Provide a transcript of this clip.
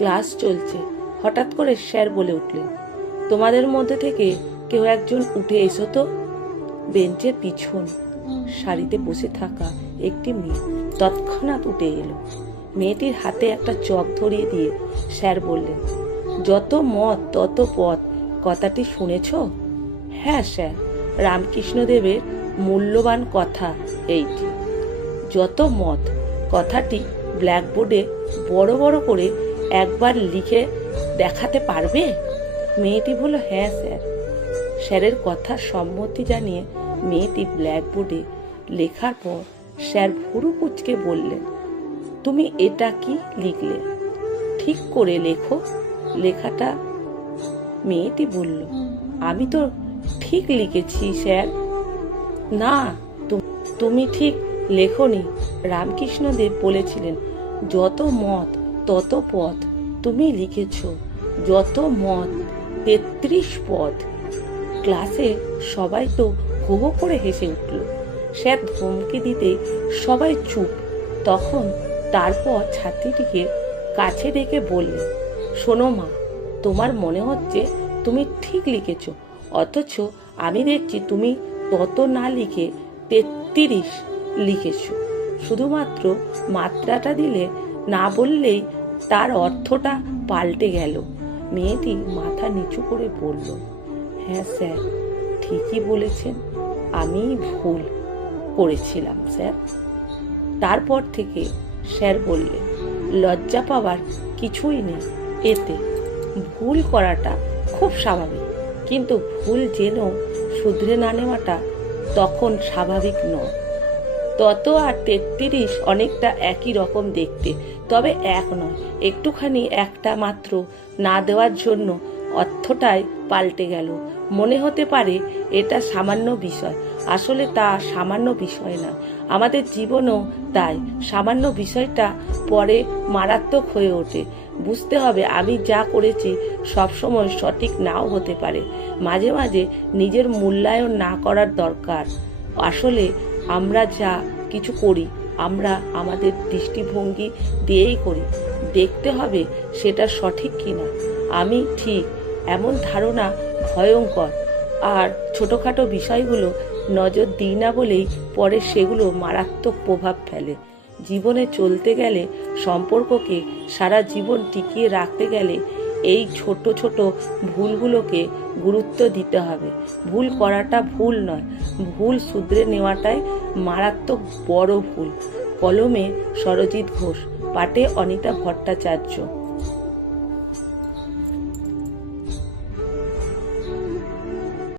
Class চলছে। হঠাৎ করে স্যার বলে উঠলেন, তোমাদের মধ্যে থেকে কেউ একজন উঠে এসো তো। বেঞ্চের পিছন সারিতে বসে থাকা একটি মেয়ে তৎক্ষণাৎ উঠে এলো। মেয়েটির হাতে একটা চক ধরিয়ে দিয়ে স্যার বললেন, যত মত তত পথ কথাটি শুনেছ? হ্যাঁ স্যার, রামকৃষ্ণদেবের মূল্যবান কথা এইটি। যত মত কথাটি ব্ল্যাকবোর্ডে বড় বড় করে একবার লিখে দেখাতে পারবে? মেয়েটি বলল, হ্যাঁ স্যার। স্যারের কথা সম্মতি জানিয়ে মেয়েটি ব্ল্যাকবোর্ডে লেখার পর স্যার ভুরু কুঁচকে বললেন, তুমি এটা কি লিখলে? ঠিক করে লেখো লেখাটা। মেয়েটি বলল, আমি তো ঠিক লিখেছি স্যার। না, তুমি ঠিক লেখনি। রামকৃষ্ণদেব বলেছিলেন, যত মত তত পথ। তুমি লিখেছ যত মত 33 পদ। ক্লাসে সবাই তো হো হো করে হেসে উঠল। স্যার ধমকে দিতে সবাই চুপ। তখন তারপর ছাত্রীটিকে কাছে ডেকে বললেন, শোনো মা, তোমার মনে হচ্ছে তুমি ঠিক লিখেছ, অথচ আমি দেখছি তুমি তত না লিখে 33 লিখেছ। শুধুমাত্র মাত্রাটা দিলে, না বললেই তার অর্থটা পাল্টে গেল। মেয়েটি মাথা নিচু করে বলল, হ্যাঁ স্যার, ঠিকই বলেছেন, আমি ভুল করেছিলাম স্যার। তারপর থেকে স্যার বললেন, লজ্জা পাওয়ার কিছুই নেই এতে। ভুল করাটা খুব স্বাভাবিক, কিন্তু ভুল যেন শুধরে না নেওয়াটা তখন স্বাভাবিক নয়। তত আর 33 অনেকটা একই রকম দেখতে, তবে এক নয়। একটুখানি একটা মাত্র না দেওয়ার জন্য অর্থটাই পাল্টে গেল। মনে হতে পারে এটা সামান্য বিষয়, আসলে তা সামান্য বিষয় না। আমাদের জীবনও তাই। সামান্য বিষয়টা পরে মারাত্মক হয়ে ওঠে। বুঝতে হবে, আমি যা করেছি সবসময় সঠিক নাও হতে পারে। মাঝে মাঝে নিজের মূল্যায়ন না করার দরকার। আসলে আমরা যা কিছু করি আমরা আমাদের দৃষ্টিভঙ্গি দিয়েই করি। দেখতে হবে সেটা সঠিক কিনা। আমি ঠিক, এমন ধারণা ভয়ঙ্কর। আর ছোটখাটো বিষয়গুলো নজর দিই না বলেই পরে সেগুলো মারাত্মক প্রভাব ফেলে। জীবনে চলতে গেলে, সম্পর্ককে সারা জীবন টিকিয়ে রাখতে গেলে এই ছোট ছোট ভুলগুলোকে গুরুত্ব দিতে হবে। ভুল করাটা ভুল নয়, ভুল শুধরে নেওয়াটাই মারাত্মক বড় ভুল। কলমে সরজিৎ ঘোষ, পাঠে অনিতা ভট্টাচার্য।